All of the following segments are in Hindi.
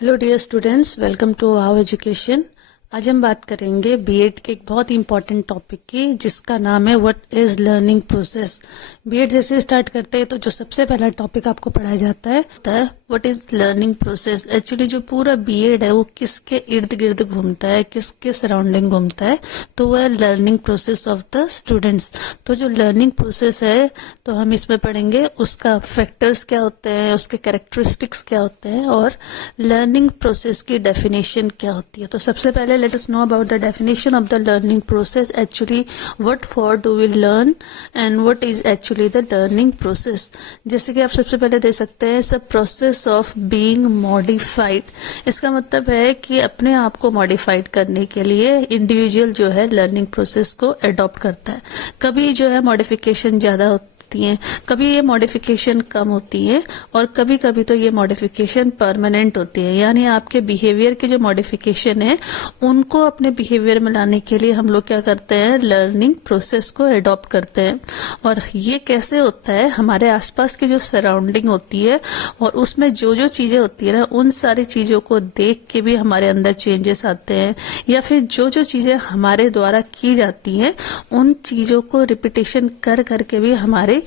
Hello dear students, welcome to our education. आज हम बात करेंगे बीएड के एक बहुत ही इंपॉर्टेंट टॉपिक की, जिसका नाम है what is learning process. BEd जैसे स्टार्ट करते हैं तो जो सबसे पहला टॉपिक आपको पढ़ाया जाता है what is learning process. Actually जो पूरा बीएड है वो किसके इर्द गिर्द घूमता है, किसके सराउंडिंग घूमता है, तो वह learning process of the students. तो जो लर्निंग प्रोसेस है तो हम इसमें पढ़ेंगे उसका फैक्टर्स क्या होते हैं, उसके कैरेक्टरिस्टिक्स क्या होते हैं और लर्निंग प्रोसेस की डेफिनेशन क्या होती है। तो सबसे पहले let us know about the definition of the learning process. Actually, what for do we learn and what is actually the learning process? जैसे कि आप सबसे पहले दे सकते हैं सब process of being modified। इसका मतलब है कि अपने आप को मॉडिफाइड करने के लिए इंडिविजुअल जो है लर्निंग प्रोसेस को अडॉप्ट करता है। कभी जो है मॉडिफिकेशन ज्यादा होती है, कभी ये मॉडिफिकेशन कम होती है और कभी कभी तो ये मॉडिफिकेशन परमानेंट होती है। यानी आपके बिहेवियर के जो मॉडिफिकेशन है उनको अपने बिहेवियर में लाने के लिए हम लोग क्या करते हैं, लर्निंग प्रोसेस को अडॉप्ट करते हैं। और ये कैसे होता है, हमारे आसपास की जो सराउंडिंग होती है और उसमें जो जो चीजें होती है ना, उन सारी चीजों को देख के भी हमारे अंदर चेंजेस आते हैं, या फिर जो जो चीजें हमारे द्वारा की जाती हैं उन चीजों को रिपीटेशन कर करके भी हमारे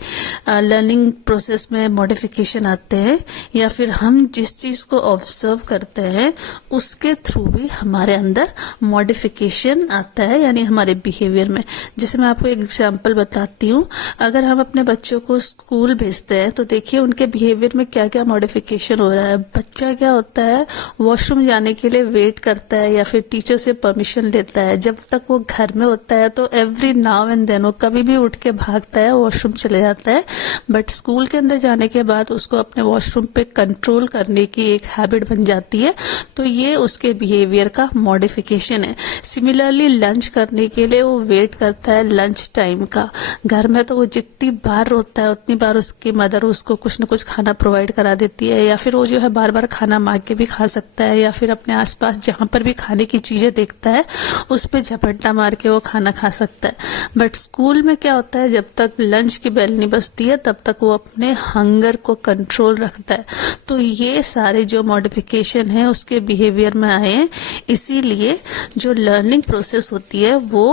लर्निंग प्रोसेस में मॉडिफिकेशन आते हैं, या फिर हम जिस चीज को ऑब्जर्व करते हैं उसके थ्रू भी हमारे अंदर मॉडिफिकेशन आता है, यानी हमारे बिहेवियर में। जैसे मैं आपको एक एग्जांपल बताती हूँ, अगर हम अपने बच्चों को स्कूल भेजते हैं तो देखिए उनके बिहेवियर में क्या क्या मॉडिफिकेशन हो रहा है। बच्चा क्या होता है, वॉशरूम जाने के लिए वेट करता है या फिर टीचर से परमिशन लेता है। जब तक वो घर में होता है तो एवरी नाउ एंड देन वो कभी भी उठ के भागता है, वॉशरूम चले जाता है। बट स्कूल के अंदर जाने के बाद उसको अपने वॉशरूम पे कंट्रोल करने की एक हैबिट बन जाती है, तो ये उसके बिहेवियर का मॉडिफिकेशन है। सिमिलरली लंच करने के लिए वो वेट करता है लंच टाइम का। घर में तो वो जितनी बार रोता है उतनी बार उसकी मदर उसको कुछ न कुछ खाना प्रोवाइड करा देती है, या फिर वो जो है बार बार खाना मांग के भी खा सकता है, या फिर अपने आसपास जहां पर भी खाने की चीजें देखता है उस पर झपट्टा मार के वो खाना खा सकता है। बट स्कूल में क्या होता है, जब तक लंच की बेल नहीं बजती है तब तक वो अपने हंगर को कंट्रोल रखता है। तो ये सारे जो मॉडिफिकेशन है उसके बिहेवियर में आए हैं। इसीलिए जो लर्निंग प्रोसेस होती है वो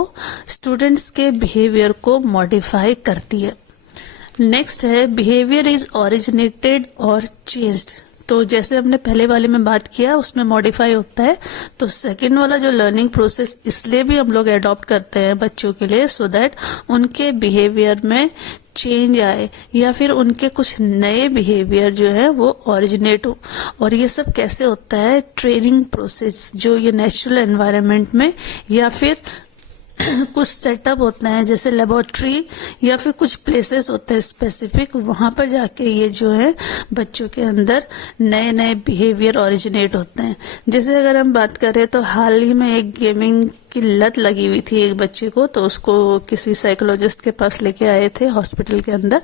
स्टूडेंट्स के बिहेवियर को मॉडिफाई करती है। नेक्स्ट है बिहेवियर इज ओरिजिनेटेड और चेंज्ड। तो जैसे हमने पहले वाले में बात किया उसमें मॉडिफाई होता है, तो सेकंड वाला जो लर्निंग प्रोसेस इसलिए भी हम लोग अडॉप्ट करते हैं बच्चों के लिए, सो दैट उनके बिहेवियर में चेंज आए या फिर उनके कुछ नए बिहेवियर जो है वो ओरिजिनेट हो। और ये सब कैसे होता है, ट्रेनिंग प्रोसेस जो ये नेचुरल एनवायरनमेंट में या फिर कुछ सेटअप होता है जैसे लेबोरेटरी या फिर कुछ प्लेसेस होते हैं स्पेसिफिक, वहां पर जाके ये जो है बच्चों के अंदर नए नए बिहेवियर ओरिजिनेट होते हैं। जैसे अगर हम बात करें तो हाल ही में एक गेमिंग की लत लगी हुई थी एक बच्चे को, तो उसको किसी साइकोलॉजिस्ट के पास लेके आए थे हॉस्पिटल के अंदर।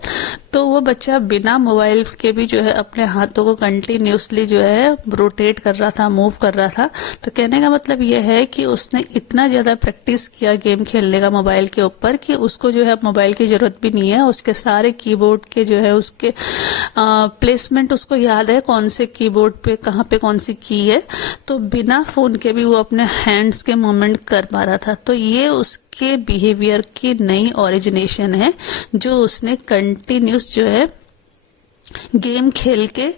तो वो बच्चा बिना मोबाइल के भी जो है अपने हाथों को कंटिन्यूसली जो है रोटेट कर रहा था, मूव कर रहा था। तो कहने का मतलब ये है कि उसने इतना ज्यादा प्रैक्टिस किया गेम खेलने का मोबाइल के ऊपर कि उसको जो है मोबाइल की जरूरत भी नहीं है। उसके सारे कीबोर्ड के जो है उसके प्लेसमेंट उसको याद है, कौन से कीबोर्ड पे कहाँ पे कौन सी की है। तो बिना फोन के भी वो अपने हैंड्स के मूवमेंट कर पा रहा था। तो ये उसके बिहेवियर की नई ओरिजिनेशन है जो उसने कंटिन्यूस जो है गेम खेल के,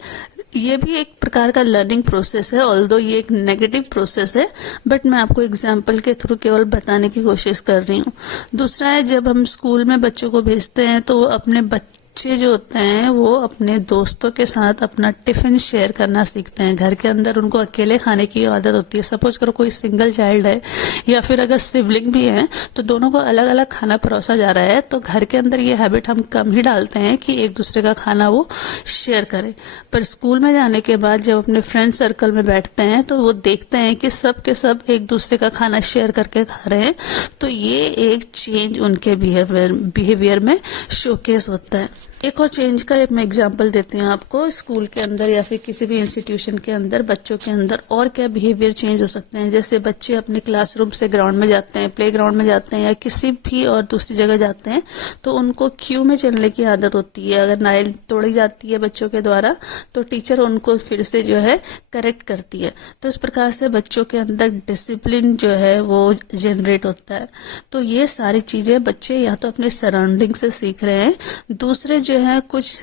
ये भी एक प्रकार का लर्निंग प्रोसेस है, ऑल्दो ये एक नेगेटिव प्रोसेस है, बट मैं आपको एग्जांपल के थ्रू केवल बताने की कोशिश कर रही हूँ। दूसरा है, जब हम स्कूल में बच्चों को भेजते हैं तो अपने बच्चे जो होते हैं वो अपने दोस्तों के साथ अपना टिफिन शेयर करना सीखते हैं। घर के अंदर उनको अकेले खाने की आदत होती है। सपोज करो कोई सिंगल चाइल्ड है या फिर अगर सिबलिंग भी है तो दोनों को अलग अलग खाना परोसा जा रहा है, तो घर के अंदर ये हैबिट हम कम ही डालते हैं कि एक दूसरे का खाना वो शेयर करें। पर स्कूल में जाने के बाद जब अपने फ्रेंड सर्कल में बैठते हैं तो वो देखते हैं कि सब के सब एक दूसरे का खाना शेयर करके खा रहे हैं, तो ये एक चेंज उनके बिहेवियर में शोकेस होता है। एक और चेंज का एक मैं एग्जांपल देती हूँ आपको। स्कूल के अंदर या फिर किसी भी इंस्टीट्यूशन के अंदर बच्चों के अंदर और क्या बिहेवियर चेंज हो सकते हैं। जैसे बच्चे अपने क्लासरूम से ग्राउंड में जाते हैं, प्ले ग्राउंड में जाते हैं या किसी भी और दूसरी जगह जाते हैं, तो उनको क्यू में चलने की आदत होती है। अगर नाइल तोड़ी जाती है बच्चों के द्वारा तो टीचर उनको फिर से जो है करेक्ट करती है। तो इस प्रकार से बच्चों के अंदर डिसिप्लिन जो है वो जनरेट होता है। तो ये सारी चीजें बच्चे या तो अपने सराउंडिंग से सीख रहे हैं, दूसरे जो है कुछ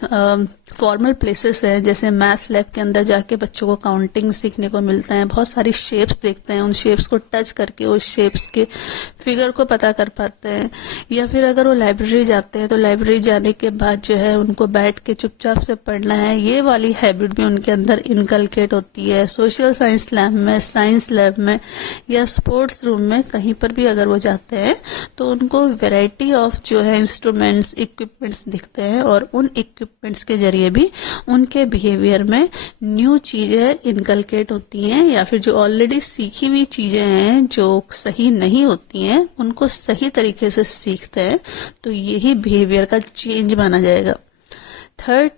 फॉर्मल प्लेसेस है, जैसे मैथ्स लैब के अंदर जाके बच्चों को काउंटिंग सीखने को मिलता है, बहुत सारी शेप्स देखते हैं, उन शेप्स को टच करके उस शेप्स के फिगर को पता कर पाते हैं। या फिर अगर वो लाइब्रेरी जाते हैं तो लाइब्रेरी जाने के बाद जो है उनको बैठ के चुपचाप से पढ़ना है, ये वाली हैबिट भी उनके अंदर इनकलकेट होती है। सोशल साइंस लैब में, साइंस लैब में या स्पोर्ट्स रूम में कहीं पर भी अगर वो जाते हैं तो उनको वैरायटी ऑफ जो है इंस्ट्रूमेंट्स, इक्विपमेंट्स दिखते हैं और उन इक्विपमेंट्स के जरिए भी उनके बिहेवियर में न्यू चीजें इनकलकेट होती हैं, या फिर जो ऑलरेडी सीखी हुई चीजें हैं जो सही नहीं होती हैं उनको सही तरीके से सीखते हैं। तो यही बिहेवियर का चेंज माना जाएगा। थर्ड,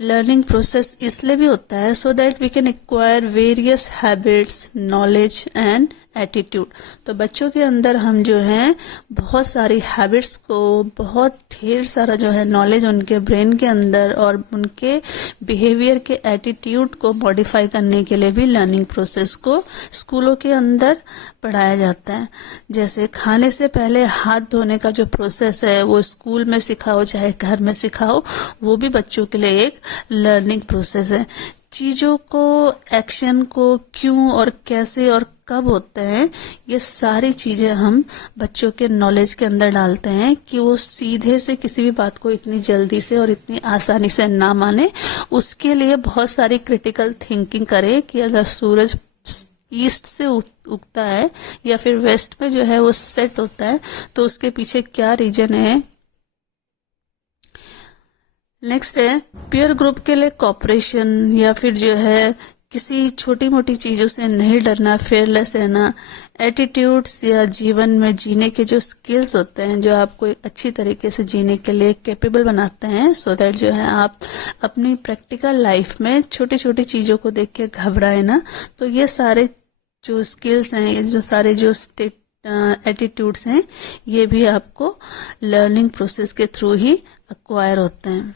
लर्निंग प्रोसेस इसलिए भी होता है so that we can acquire various habits, knowledge and attitude. तो बच्चों के अंदर हम जो है बहुत सारी हैबिट्स को, बहुत ढेर सारा जो है नॉलेज उनके ब्रेन के अंदर और उनके बिहेवियर के एटीट्यूड को मॉडिफाई करने के लिए भी लर्निंग प्रोसेस को स्कूलों के अंदर पढ़ाया जाता है। जैसे खाने से पहले हाथ धोने का जो प्रोसेस है वो स्कूल में सिखाओ चाहे घर में सिखाओ, वो भी बच्चों के लिए एक लर्निंग प्रोसेस है। चीजों को, एक्शन को क्यों और कैसे और कब होते हैं, ये सारी चीजें हम बच्चों के नॉलेज के अंदर डालते हैं कि वो सीधे से किसी भी बात को इतनी जल्दी से और इतनी आसानी से ना माने। उसके लिए बहुत सारी क्रिटिकल थिंकिंग करें कि अगर सूरज ईस्ट से उगता है या फिर वेस्ट में जो है वो सेट होता है तो उसके पीछे क्या रीजन है। नेक्स्ट है पीयर ग्रुप के लिए कॉपरेशन, या फिर जो है किसी छोटी मोटी चीजों से नहीं डरना, फेयरलेस रहना। एटीट्यूड्स या जीवन में जीने के जो स्किल्स होते हैं जो आपको एक अच्छी तरीके से जीने के लिए कैपेबल बनाते हैं, सो दैट जो है आप अपनी प्रैक्टिकल लाइफ में छोटी छोटी चीजों को देख के घबराए ना। तो ये सारे जो स्किल्स हैं, ये जो सारे जो एटीट्यूड्स हैं, ये भी आपको लर्निंग प्रोसेस के थ्रू ही एक्वायर होते हैं।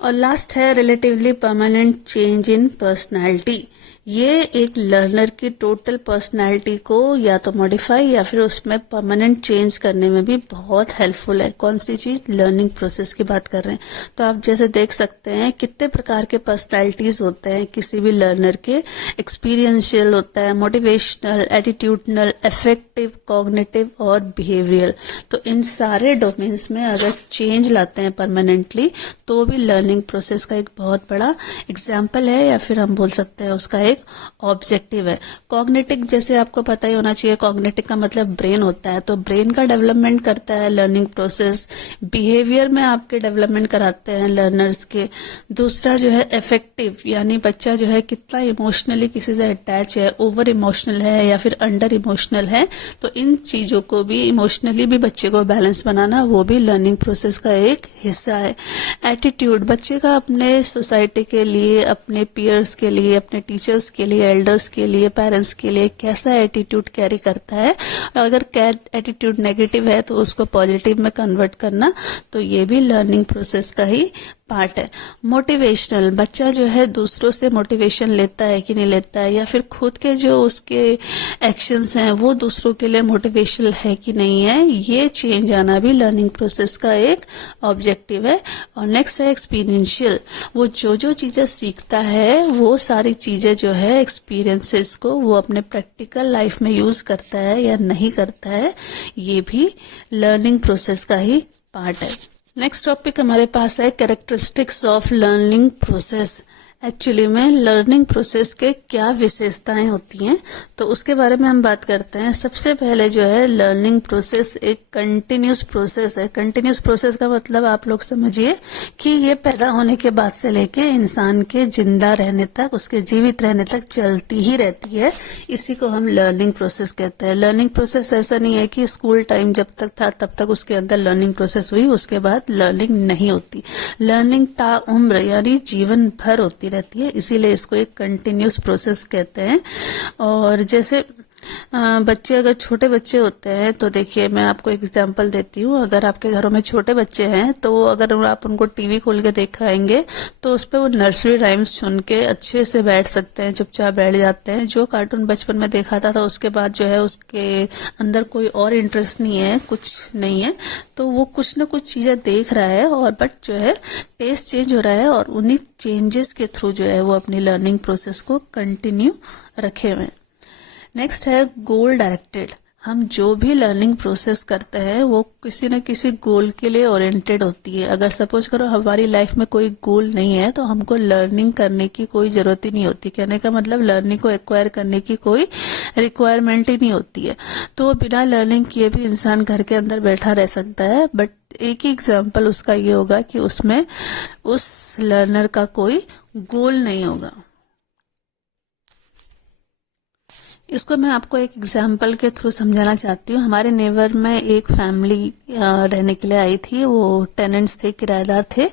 और लास्ट है relatively permanent change in personality. ये एक लर्नर की टोटल पर्सनालिटी को या तो मॉडिफाई या फिर उसमें परमानेंट चेंज करने में भी बहुत हेल्पफुल है। कौन सी चीज? लर्निंग प्रोसेस की बात कर रहे हैं। तो आप जैसे देख सकते हैं कितने प्रकार के पर्सनालिटीज होते हैं किसी भी लर्नर के। एक्सपीरियंशियल होता है, मोटिवेशनल, एटीट्यूडनल, अफेक्टिव, कॉग्निटिव और बिहेवियरल। तो इन सारे डोमेन्स में अगर चेंज लाते हैं परमानेंटली तो भी लर्निंग प्रोसेस का एक बहुत बड़ा एग्जाम्पल है, या फिर हम बोल सकते हैं उसका एक ऑब्जेक्टिव है। कॉग्निटिव जैसे आपको पता ही होना चाहिए, कॉग्निटिव का मतलब ब्रेन होता है, तो ब्रेन का डेवलपमेंट करता है लर्निंग प्रोसेस। बिहेवियर में आपके डेवलपमेंट कराते हैं लर्नर्स के। दूसरा जो है इफेक्टिव, यानी बच्चा जो है कितना इमोशनली किसी से अटैच है, ओवर इमोशनल है या फिर अंडर इमोशनल है। तो इन चीजों को भी, इमोशनली भी बच्चे को बैलेंस बनाना, वो भी लर्निंग प्रोसेस का एक हिस्सा है। एटीट्यूड, बच्चे का अपने सोसाइटी के लिए, अपने पीयर्स के लिए, अपने टीचर्स के लिए, एल्डर्स के लिए, पेरेंट्स के लिए कैसा एटीट्यूड कैरी करता है। अगर एटीट्यूड नेगेटिव है तो उसको पॉजिटिव में कन्वर्ट करना, तो ये भी लर्निंग प्रोसेस का ही पार्ट है। मोटिवेशनल, बच्चा जो है दूसरों से मोटिवेशन लेता है कि नहीं लेता है, या फिर खुद के जो उसके एक्शंस हैं वो दूसरों के लिए मोटिवेशनल है कि नहीं है। ये चेंज आना भी लर्निंग प्रोसेस का एक ऑब्जेक्टिव है। और नेक्स्ट है एक्सपीरियंशियल, वो जो चीजें सीखता है वो सारी चीजें जो है एक्सपीरियंसेस को वो अपने प्रैक्टिकल लाइफ में यूज करता है या नहीं करता है, ये भी लर्निंग प्रोसेस का ही पार्ट है। नेक्स्ट टॉपिक हमारे पास है characteristics of learning process. Actually में लर्निंग प्रोसेस के क्या विशेषताएं होती हैं, तो उसके बारे में हम बात करते हैं। सबसे पहले जो है, लर्निंग प्रोसेस एक कंटिन्यूस प्रोसेस है। कंटिन्यूस प्रोसेस का मतलब आप लोग समझिए कि ये पैदा होने के बाद से लेके इंसान के जिंदा रहने तक, उसके जीवित रहने तक चलती ही रहती है। इसी को हम लर्निंग प्रोसेस कहते हैं। लर्निंग प्रोसेस ऐसा नहीं है कि स्कूल टाइम जब तक था तब तक उसके अंदर लर्निंग प्रोसेस हुई, उसके बाद लर्निंग नहीं होती। लर्निंग ताउम्र यानी जीवन भर होती रहती है, इसीलिए इसको एक कंटिन्यूस प्रोसेस कहते हैं। और जैसे बच्चे, अगर छोटे बच्चे होते हैं तो देखिए, मैं आपको एक एग्जांपल देती हूँ। अगर आपके घरों में छोटे बच्चे हैं तो अगर आप उनको टीवी खोल के दिखाएंगे तो उस पर वो नर्सरी राइम्स सुन के अच्छे से बैठ सकते हैं, चुपचाप बैठ जाते हैं। जो कार्टून बचपन में देखा था उसके बाद जो है उसके अंदर कोई और इंटरेस्ट नहीं है, कुछ नहीं है, तो वो कुछ ना कुछ चीजें देख रहा है, और बट जो है टेस्ट चेंज हो रहा है, और उन्हीं चेंजेस के थ्रू जो है वो अपनी लर्निंग प्रोसेस को कंटिन्यू रखे हुए। नेक्स्ट है गोल डायरेक्टेड। हम जो भी लर्निंग प्रोसेस करते हैं वो किसी न किसी गोल के लिए ओरिएंटेड होती है। अगर सपोज करो हमारी लाइफ में कोई गोल नहीं है तो हमको लर्निंग करने की कोई जरूरत ही नहीं होती। कहने का मतलब लर्निंग को एक्वायर करने की कोई रिक्वायरमेंट ही नहीं होती है। तो बिना लर्निंग किए भी इंसान घर के अंदर बैठा रह सकता है, बट एक ही एग्जाम्पल उसका ये होगा कि उसमें उस लर्नर का कोई गोल नहीं होगा। इसको मैं आपको एक एग्जाम्पल के थ्रू समझाना चाहती हूँ। हमारे नेबर में एक फैमिली रहने के लिए आई थी। वो टेनेंट्स थे, किराएदार थे।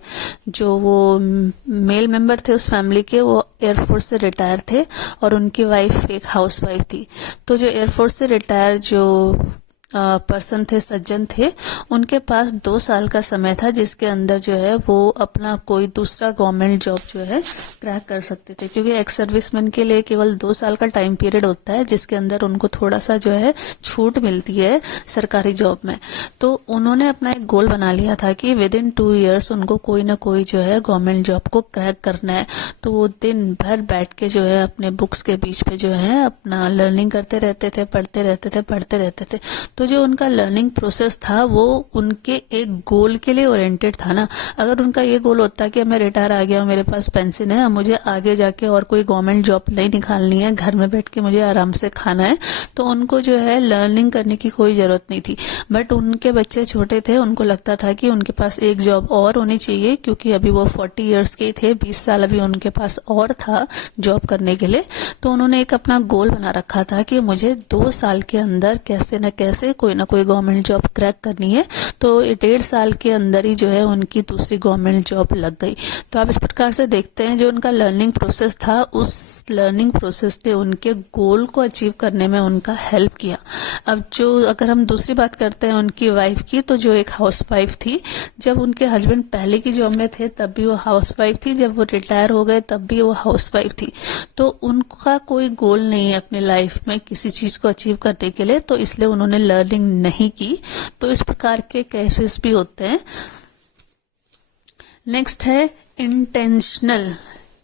जो वो मेल मेंबर थे उस फैमिली के, वो एयरफोर्स से रिटायर थे, और उनकी वाइफ एक हाउस वाइफ थी। तो जो एयरफोर्स से रिटायर जो पर्सन थे, सज्जन थे, उनके पास 2 साल का समय था जिसके अंदर जो है वो अपना कोई दूसरा गवर्नमेंट जॉब जो है क्रैक कर सकते थे। क्योंकि एक्स सर्विसमैन के लिए केवल 2 साल का टाइम पीरियड होता है जिसके अंदर उनको थोड़ा सा जो है छूट मिलती है सरकारी जॉब में। तो उन्होंने अपना एक गोल बना लिया था कि विद इन 2 इयर्स उनको कोई ना कोई जो है गवर्नमेंट जॉब को क्रैक करना है। तो वो दिन भर बैठ के जो है अपने बुक्स के बीच पे जो है अपना लर्निंग करते रहते थे, पढ़ते रहते थे। तो जो उनका लर्निंग प्रोसेस था वो उनके एक गोल के लिए ओरिएंटेड था ना। अगर उनका ये गोल होता कि मैं रिटायर आ गया हूँ, मेरे पास पेंशन है, मुझे आगे जाके और कोई गवर्नमेंट जॉब नहीं निकालनी है, घर में बैठ के मुझे आराम से खाना है, तो उनको जो है लर्निंग करने की कोई जरूरत नहीं थी। बट उनके बच्चे छोटे थे, उनको लगता था कि उनके पास एक जॉब और होनी चाहिए, क्योंकि अभी वो 40 इयर्स के थे, 20 साल अभी उनके पास और था जॉब करने के लिए। तो उन्होंने एक अपना गोल बना रखा था कि मुझे 2 साल के अंदर कैसे न कैसे कोई ना कोई गवर्नमेंट जॉब क्रैक करनी है। तो 1.5 साल के अंदर ही जो है उनकी दूसरी गवर्नमेंट जॉब लग गई। तो आप इस प्रकार से देखते हैं, जो उनका लर्निंग प्रोसेस था, उस लर्निंग प्रोसेस ने उनके गोल को अचीव करने में उनका हेल्प किया। अब जो अगर हम दूसरी बात करते हैं उनकी वाइफ की, तो जो एक हाउस वाइफ थी, जब उनके हस्बैंड पहले की जॉब में थे तब भी वो हाउस वाइफ थी, जब वो रिटायर हो गए तब भी वो हाउस वाइफ थी। तो उनका कोई गोल नहीं है अपनी लाइफ में किसी चीज को अचीव करने के लिए, तो इसलिए उन्होंने लर्निंग नहीं की। तो इस प्रकार के केसेस भी होते हैं। नेक्स्ट है इंटेंशनल।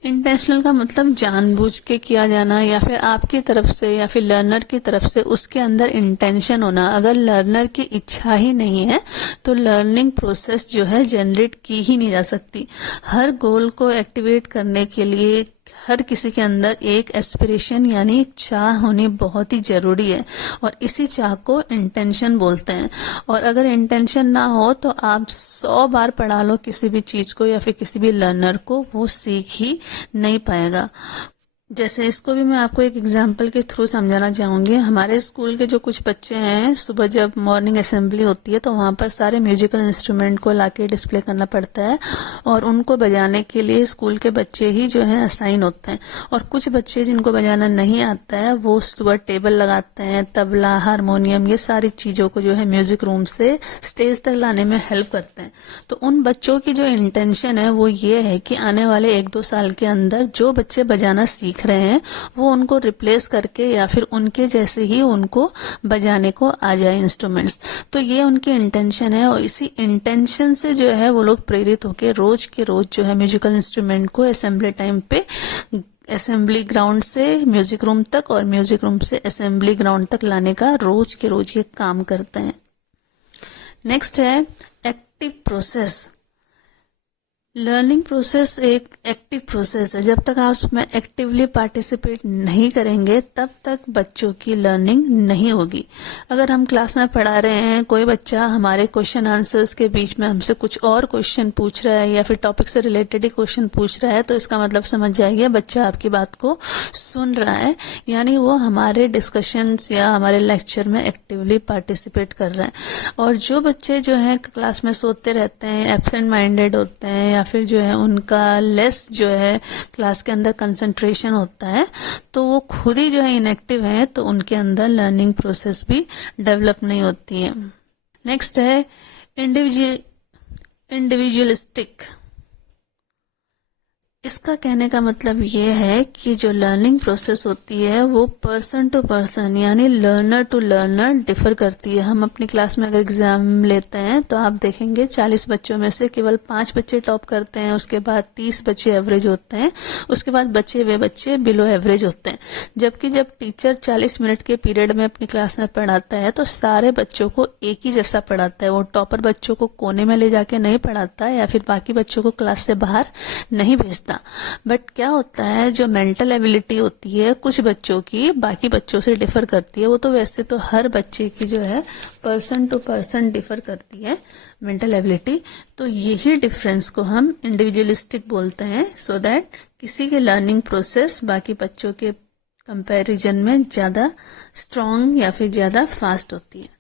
इंटेंशनल का मतलब जानबूझ के किया जाना, या फिर आपकी तरफ से या फिर लर्नर की तरफ से उसके अंदर इंटेंशन होना। अगर लर्नर की इच्छा ही नहीं है तो लर्निंग प्रोसेस जो है जनरेट की ही नहीं जा सकती। हर गोल को एक्टिवेट करने के लिए हर किसी के अंदर एक एस्पिरेशन यानी चाह होनी बहुत ही जरूरी है, और इसी चाह को इंटेंशन बोलते हैं। और अगर इंटेंशन ना हो तो आप 100 बार पढ़ा लो किसी भी चीज को या फिर किसी भी लर्नर को, वो सीख ही नहीं पाएगा। जैसे इसको भी मैं आपको एक एग्जाम्पल के थ्रू समझाना चाहूंगी। हमारे स्कूल के जो कुछ बच्चे हैं, सुबह जब मॉर्निंग असेंबली होती है तो वहां पर सारे म्यूजिकल इंस्ट्रूमेंट को लाके डिस्प्ले करना पड़ता है, और उनको बजाने के लिए स्कूल के बच्चे ही जो है असाइन होते हैं। और कुछ बच्चे जिनको बजाना नहीं आता है वो सुबह टेबल लगाते हैं, तबला, हारमोनियम, ये सारी चीजों को जो है म्यूजिक रूम से स्टेज तक लाने में हेल्प करते हैं। तो उन बच्चों की जो इंटेंशन है वो ये है कि आने वाले 1-2 साल के अंदर जो बच्चे बजाना सीख रहे हैं वो उनको रिप्लेस करके या फिर उनके जैसे ही उनको बजाने को आ जाए इंस्ट्रूमेंट्स। तो ये उनकी इंटेंशन है, और इसी इंटेंशन से जो है वो लोग प्रेरित होकर रोज के रोज जो है म्यूजिकल इंस्ट्रूमेंट को असेंबली टाइम पे असेंबली ग्राउंड से म्यूजिक रूम तक और म्यूजिक रूम से असेंबली ग्राउंड तक लाने का रोज के रोज ये काम करते हैं। नेक्स्ट है एक्टिव प्रोसेस। लर्निंग प्रोसेस एक एक्टिव प्रोसेस है। जब तक आप उसमें एक्टिवली पार्टिसिपेट नहीं करेंगे तब तक बच्चों की लर्निंग नहीं होगी। अगर हम क्लास में पढ़ा रहे हैं, कोई बच्चा हमारे क्वेश्चन आंसर्स के बीच में हमसे कुछ और क्वेश्चन पूछ रहा है या फिर टॉपिक से रिलेटेड ही क्वेश्चन पूछ रहा है, तो इसका मतलब समझ जाइए बच्चा आपकी बात को सुन रहा है, यानी वो हमारे डिस्कशंस या हमारे लेक्चर में एक्टिवली पार्टिसिपेट कर रहे हैं। और जो बच्चे जो है क्लास में सोते रहते हैं, एब्सेंट माइंडेड होते हैं, या फिर जो है उनका लेस जो है क्लास के अंदर कंसंट्रेशन होता है, तो वो खुद ही जो है इनएक्टिव है, तो उनके अंदर लर्निंग प्रोसेस भी डेवलप नहीं होती है। नेक्स्ट है इंडिविजुअलिस्टिक। इसका कहने का मतलब ये है कि जो लर्निंग प्रोसेस होती है वो पर्सन टू पर्सन यानी लर्नर टू लर्नर डिफर करती है। हम अपनी क्लास में अगर एग्जाम लेते हैं तो आप देखेंगे 40 बच्चों में से केवल 5 बच्चे टॉप करते हैं, उसके बाद 30 बच्चे एवरेज होते हैं, उसके बाद बचे हुए बच्चे बिलो एवरेज होते हैं। जबकि जब टीचर 40 मिनट के पीरियड में अपनी क्लास में पढ़ाता है तो सारे बच्चों को एक ही जैसा पढ़ाता है। वो टॉपर बच्चों को कोने में ले जाके नहीं पढ़ाता या फिर बाकी बच्चों को क्लास से बाहर नहीं भेजता। बट क्या होता है, जो मेंटल एबिलिटी होती है कुछ बच्चों की बाकी बच्चों से डिफर करती है। वो तो वैसे तो हर बच्चे की जो है पर्सन टू पर्सन डिफर करती है मेंटल एबिलिटी, तो यही डिफरेंस को हम इंडिविजुअलिस्टिक बोलते हैं। सो दैट किसी के लर्निंग प्रोसेस बाकी बच्चों के कंपैरिजन में ज्यादा स्ट्रांग या फिर ज्यादा फास्ट होती है।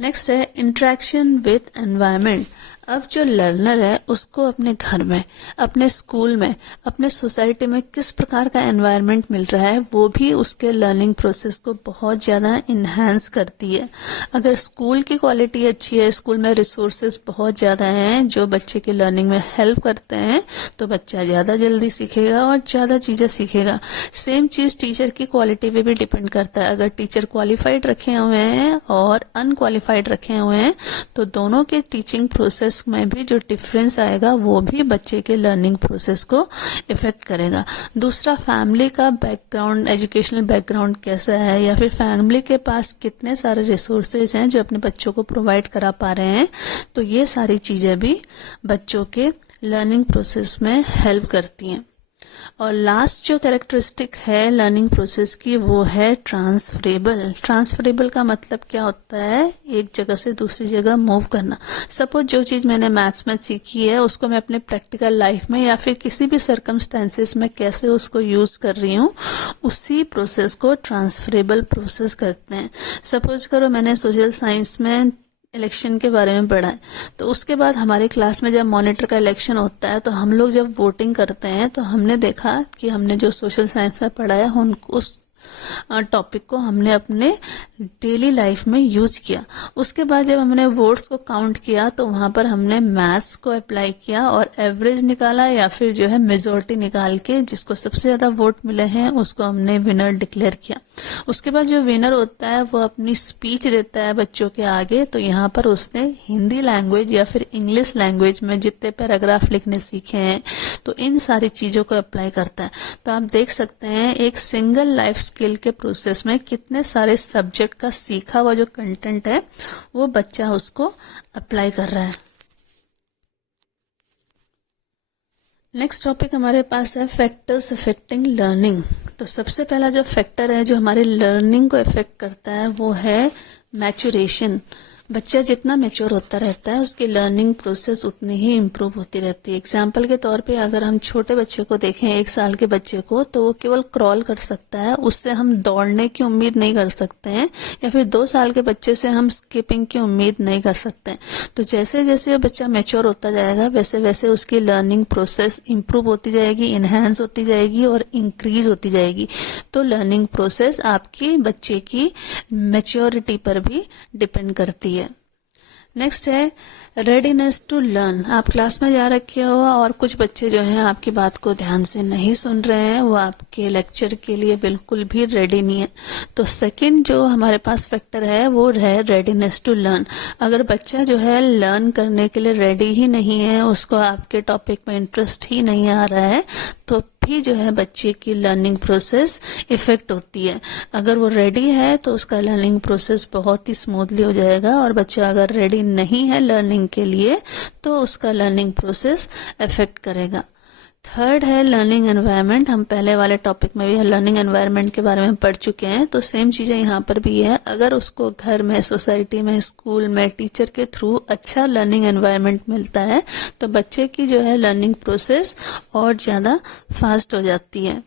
नेक्स्ट है इंटरेक्शन विद एनवायरनमेंट। अब जो लर्नर है उसको अपने घर में, अपने स्कूल में, अपने सोसाइटी में किस प्रकार का एनवायरनमेंट मिल रहा है वो भी उसके लर्निंग प्रोसेस को बहुत ज्यादा इन्हांस करती है। अगर स्कूल की क्वालिटी अच्छी है, स्कूल में रिसोर्सेज बहुत ज्यादा हैं जो बच्चे की लर्निंग में हेल्प करते हैं, तो बच्चा ज्यादा जल्दी सीखेगा और ज्यादा चीजें सीखेगा। सेम चीज टीचर की क्वालिटी पे भी डिपेंड करता है। अगर टीचर क्वालिफाइड रखे हुए हैं और अनक्वालिफाइड रखे हुए हैं तो दोनों के टीचिंग प्रोसेस में भी जो डिफरेंस आएगा वो भी बच्चे के लर्निंग प्रोसेस को इफेक्ट करेगा। दूसरा, फैमिली का बैकग्राउंड, एजुकेशनल बैकग्राउंड कैसा है, या फिर फैमिली के पास कितने सारे रिसोर्सेज हैं जो अपने बच्चों को प्रोवाइड करा पा रहे हैं, तो ये सारी चीजें भी बच्चों के लर्निंग प्रोसेस में हेल्प करती हैं। और लास्ट जो कैरेक्टरिस्टिक है लर्निंग प्रोसेस की वो है ट्रांसफरेबल। ट्रांसफरेबल का मतलब क्या होता है, एक जगह से दूसरी जगह मूव करना। सपोज जो चीज मैंने मैथ्स में सीखी है उसको मैं अपने प्रैक्टिकल लाइफ में या फिर किसी भी सर्कमस्टेंसेस में कैसे उसको यूज कर रही हूँ, उसी प्रोसेस को ट्रांसफरेबल प्रोसेस करते हैं। सपोज करो मैंने सोशल साइंस में इलेक्शन के बारे में पढ़ा है, तो उसके बाद हमारे क्लास में जब मॉनिटर का इलेक्शन होता है तो हम लोग जब वोटिंग करते हैं तो हमने देखा कि हमने जो सोशल साइंस में पढ़ा है उस टॉपिक को हमने अपने डेली लाइफ में यूज किया। उसके बाद जब हमने वोट्स को काउंट किया तो वहां पर हमने मैथ्स को अप्लाई किया और एवरेज निकाला या फिर जो है मेजोरिटी निकाल के जिसको सबसे ज्यादा वोट मिले हैं उसको हमने विनर डिक्लेयर किया। उसके बाद जो विनर होता है वो अपनी स्पीच देता है बच्चों के आगे, तो यहाँ पर उसने हिंदी लैंग्वेज या फिर इंग्लिश लैंग्वेज में जितने पैराग्राफ लिखने सीखे हैं तो इन सारी चीजों को अप्लाई करता है। तो आप देख सकते हैं एक सिंगल लाइफ स्किल के प्रोसेस में कितने सारे सब्जेक्ट का सीखा हुआ जो कंटेंट है वो बच्चा उसको अप्लाई कर रहा है। नेक्स्ट टॉपिक हमारे पास है फैक्टर्स अफेक्टिंग लर्निंग। तो सबसे पहला जो फैक्टर है जो हमारे लर्निंग को अफेक्ट करता है वो है मैच्योरेशन। बच्चा जितना मैच्योर होता रहता है उसकी लर्निंग प्रोसेस उतनी ही इम्प्रूव होती रहती है। एग्जाम्पल के तौर पे अगर हम छोटे बच्चे को देखें, 1 साल के बच्चे को, तो वो केवल क्रॉल कर सकता है, उससे हम दौड़ने की उम्मीद नहीं कर सकते हैं, या फिर 2 साल के बच्चे से हम स्किपिंग की उम्मीद नहीं कर सकते हैं। तो जैसे जैसे बच्चा मैच्योर होता जाएगा वैसे वैसे उसकी लर्निंग प्रोसेस इम्प्रूव होती जाएगी, इनहेंस होती जाएगी और इंक्रीज होती जाएगी। तो लर्निंग प्रोसेस आपकी बच्चे की मैच्योरिटी पर भी डिपेंड करती है। नेक्स्ट है रेडीनेस टू लर्न। आप क्लास में जा रखे हो और कुछ बच्चे जो हैं आपकी बात को ध्यान से नहीं सुन रहे हैं, वो आपके लेक्चर के लिए बिल्कुल भी रेडी नहीं है। तो सेकंड जो हमारे पास फैक्टर है वो है रेडीनेस टू लर्न। अगर बच्चा जो है लर्न करने के लिए रेडी ही नहीं है, उसको आपके टॉपिक में इंटरेस्ट ही नहीं आ रहा है, तो भी जो है बच्चे की लर्निंग प्रोसेस इफेक्ट होती है। अगर वो रेडी है तो उसका लर्निंग प्रोसेस बहुत ही स्मूथली हो जाएगा, और बच्चा अगर रेडी नहीं है लर्निंग के लिए तो उसका लर्निंग प्रोसेस इफेक्ट करेगा। थर्ड है लर्निंग एनवायरनमेंट। हम पहले वाले टॉपिक में भी लर्निंग एनवायरनमेंट के बारे में पढ़ चुके हैं, तो सेम चीजें यहाँ पर भी है। अगर उसको घर में, सोसाइटी में, स्कूल में टीचर के थ्रू अच्छा लर्निंग एनवायरनमेंट मिलता है तो बच्चे की जो है लर्निंग प्रोसेस और ज्यादा फास्ट हो जाती है।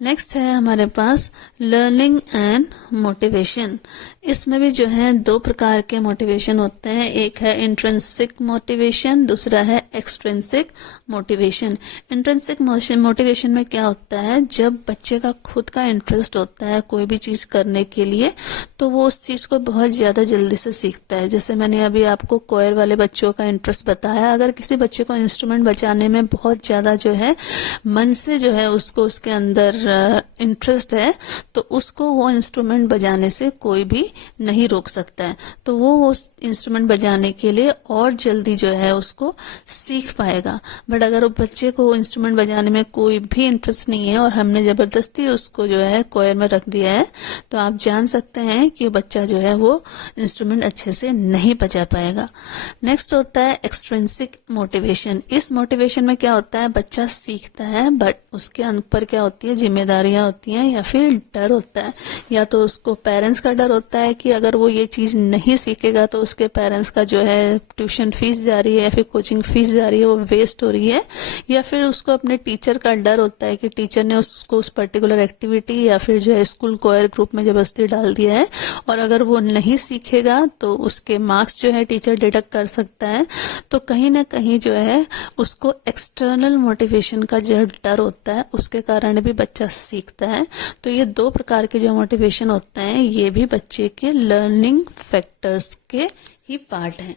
नेक्स्ट है हमारे पास लर्निंग एंड मोटिवेशन। इसमें भी जो है दो प्रकार के मोटिवेशन होते हैं, एक है इंट्रिंसिक मोटिवेशन, दूसरा है एक्सट्रिंसिक मोटिवेशन। इंट्रिंसिक मोटिवेशन में क्या होता है, जब बच्चे का खुद का इंटरेस्ट होता है कोई भी चीज करने के लिए तो वो उस चीज को बहुत ज्यादा जल्दी से सीखता है। जैसे मैंने अभी आपको कोयर वाले बच्चों का इंटरेस्ट बताया, अगर किसी बच्चे को इंस्ट्रूमेंट बजाने में बहुत ज्यादा जो है मन से जो है उसको उसके अंदर इंटरेस्ट है तो उसको वो इंस्ट्रूमेंट बजाने से कोई भी नहीं रोक सकता है, तो वो उस इंस्ट्रूमेंट बजाने के लिए और जल्दी जो है उसको सीख पाएगा। बट अगर उस बच्चे को इंस्ट्रूमेंट बजाने में कोई भी इंटरेस्ट नहीं है और हमने जबरदस्ती उसको जो है कोयर में रख दिया है तो आप जान सकते हैं कि बच्चा जो है वो इंस्ट्रूमेंट अच्छे से नहीं बजा पाएगा। नेक्स्ट होता है एक्सट्रिंसिक मोटिवेशन। इस मोटिवेशन में क्या होता है, बच्चा सीखता है बट उसके ऊपर क्या होती है, जिम्मेदारियां होती हैं या फिर डर होता है। या तो उसको पेरेंट्स का डर होता है कि अगर वो ये चीज नहीं सीखेगा तो उसके पेरेंट्स का जो है ट्यूशन फीस जा रही है या फिर कोचिंग फीस जा रही है वो वेस्ट हो रही है, या फिर उसको अपने टीचर का डर होता है कि टीचर ने उसको उस पर्टिकुलर एक्टिविटी या फिर जो है स्कूल कोयर ग्रुप में जबरदस्ती डाल दिया है और अगर वो नहीं सीखेगा तो उसके मार्क्स जो है टीचर डिडक्ट कर सकता है। तो कहीं ना कहीं जो है उसको एक्सटर्नल मोटिवेशन का जो डर होता है उसके कारण भी बच्चा सीखता है। तो ये दो प्रकार के जो मोटिवेशन होते हैं ये भी बच्चे के लर्निंग फैक्टर्स के ही पार्ट हैं।